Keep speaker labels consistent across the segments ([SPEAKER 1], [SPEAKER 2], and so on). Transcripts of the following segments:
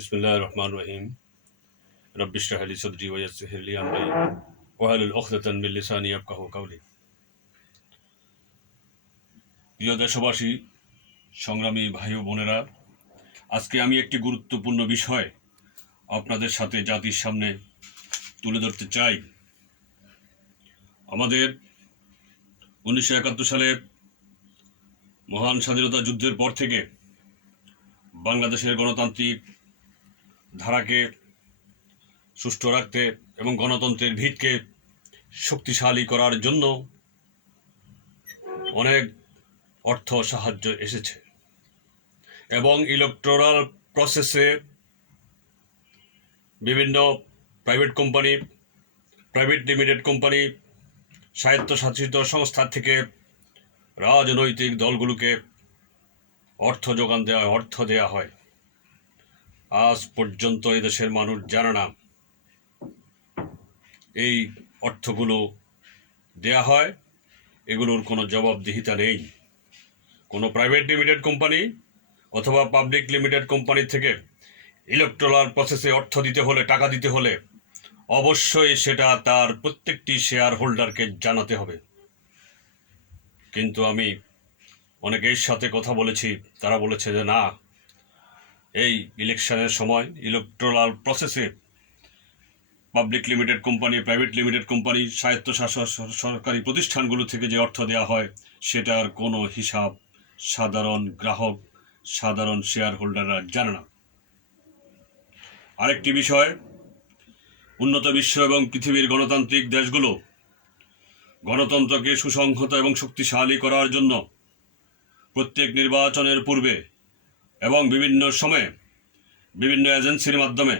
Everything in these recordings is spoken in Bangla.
[SPEAKER 1] বিসমুল্লাহ রহমান রহিম রব্বিশরাহ লি সদরি ওয়া ইয়াসসির লি আমরি ওয়াহলুল উকদাতান মিন লিসানি ইয়াফকাহু কাওলি প্রিয় দেশবাসী, সংগ্রামী ভাই ও বোনেরা, আজকে আমি একটি গুরুত্বপূর্ণ বিষয় আপনাদের সাথে জাতির সামনে তুলে ধরতে চাই। আমাদের উনিশশো একাত্তর সালে মহান স্বাধীনতা যুদ্ধের পর থেকে বাংলাদেশের গণতান্ত্রিক ধারাকে সুষ্ঠু রাখতে এবং গণতন্ত্রের ভিতকে শক্তিশালী করার জন্য অনেক অর্থ সাহায্য এসেছে। এবং ইলেকট্রাল প্রসেসে বিভিন্ন private company private limited company স্বায়ত্তশাসিত সংস্থা থেকে রাজনৈতিক দলগুলোকে অর্থ যোগান দেওয়া অর্থ দেওয়া হয়। আজ পর্যন্ত এদেশের মানুষ জানে না। এই অর্থগুলো দেয়া হয়, এগুলোর কোনো জবাবদিহিতা নেই। কোনো প্রাইভেট লিমিটেড কোম্পানি অথবা পাবলিক লিমিটেড কোম্পানি থেকে ইলেকট্রাল প্রসেসে অর্থ দিতে হলে, টাকা দিতে হলে অবশ্যই সেটা তার প্রত্যেকটি শেয়ার হোল্ডারকে জানাতে হবে। কিন্তু আমি অনেকের সাথে কথা বলেছি, তারা বলেছে যে না এই ইলেকশনের সময় ইলেকট্রাল প্রসেসে public limited company private limited company স্বায়ত্তশাসন সরকারি প্রতিষ্ঠানগুলো থেকে যে অর্থ দেওয়া হয়, সেটার কোনো হিসাব সাধারণ গ্রাহক, সাধারণ শেয়ার হোল্ডাররা জানে না। আরেকটি বিষয়, উন্নত বিশ্ব এবং পৃথিবীর গণতান্ত্রিক দেশগুলো গণতন্ত্রকে সুসংহত এবং শক্তিশালী করার জন্য প্রত্যেক নির্বাচনের পূর্বে এবং বিভিন্ন সময়ে বিভিন্ন এজেন্সির মাধ্যমে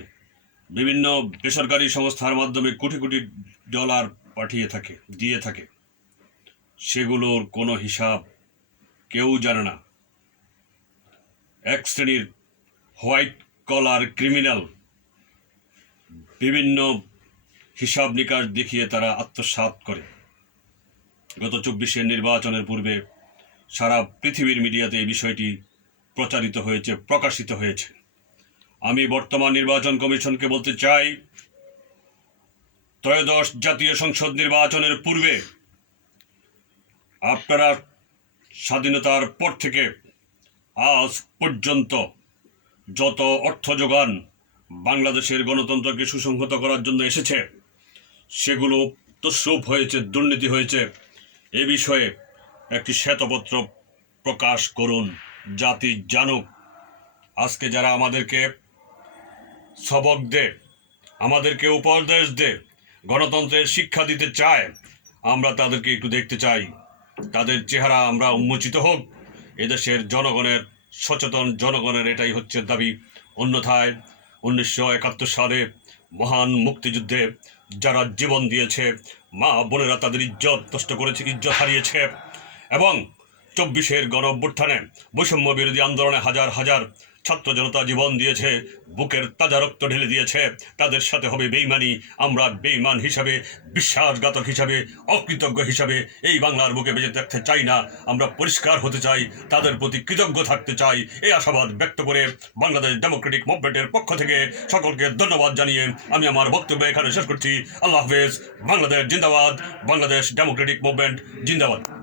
[SPEAKER 1] বিভিন্ন বেসরকারি সংস্থার মাধ্যমে কোটি কোটি ডলার পাঠিয়ে থাকে, দিয়ে থাকে। সেগুলোর কোনো হিসাব কেউ জানে না। এক শ্রেণির হোয়াইট কলার ক্রিমিনাল বিভিন্ন হিসাব নিকাশ দেখিয়ে তারা আত্মসাৎ করে। গত চব্বিশের নির্বাচনের পূর্বে সারা পৃথিবীর মিডিয়াতে এই বিষয়টি প্রচারিত হয়েছে, প্রকাশিত হয়েছে। আমি বর্তমান নির্বাচন কমিশনকে বলতে চাই, ত্রয়োদশ জাতীয় সংসদ নির্বাচনের পূর্বে আপনারা স্বাধীনতার পর থেকে আজ পর্যন্ত যত অর্থ যোগান বাংলাদেশের গণতন্ত্রকে সুসংহত করার জন্য এসেছে, সেগুলো তসরূপ হয়েছে, দুর্নীতি হয়েছে। এ বিষয়ে একটি শ্বেতপত্র প্রকাশ করুন। জাতি জানুক। আজকে যারা আমাদেরকে সবক দে, আমাদেরকে উপদেশ দে, গণতন্ত্রের শিক্ষা দিতে চায়, আমরা তাদেরকে একটু দেখতে চাই। তাদের চেহারা আমরা উন্মোচিত হোক। এদেশের জনগণের, সচেতন জনগণের এটাই হচ্ছে দাবি। অন্যথায় উনিশশো একাত্তর সালে মহান মুক্তিযুদ্ধে যারা জীবন দিয়েছে, মা বোনেরা তাদের ইজ্জত নষ্ট করেছে, ইজ্জত হারিয়েছে এবং চব্বিশের গণ অভ্যুত্থানে বৈষম্য বিরোধী আন্দোলনে হাজার হাজার ছাত্র জনতা জীবন দিয়েছে, বুকের তাজা রক্ত ঢেলে দিয়েছে। তাদের সাথে হবে বেইমানি, আমরা বেইমান হিসাবে, বিশ্বাসঘাতক হিসাবে, অকৃতজ্ঞ হিসাবে। এই বাংলার বুকে বেঁচে থাকতে চাই না, আমরা পরিষ্কার হতে চাই, তাদের প্রতি কৃতজ্ঞ থাকতে চাই। এই আশাবাদ ব্যক্ত করে বাংলাদেশ ডেমোক্রেটিক মুভমেন্টের পক্ষ থেকে সকলকে ধন্যবাদ জানিয়ে আমি আমার বক্তব্য এখানে শেষ করছি। আল্লাহ হাফেজ, বাংলাদেশ জিন্দাবাদ, বাংলাদেশ ডেমোক্রেটিক মুভমেন্ট জিন্দাবাদ।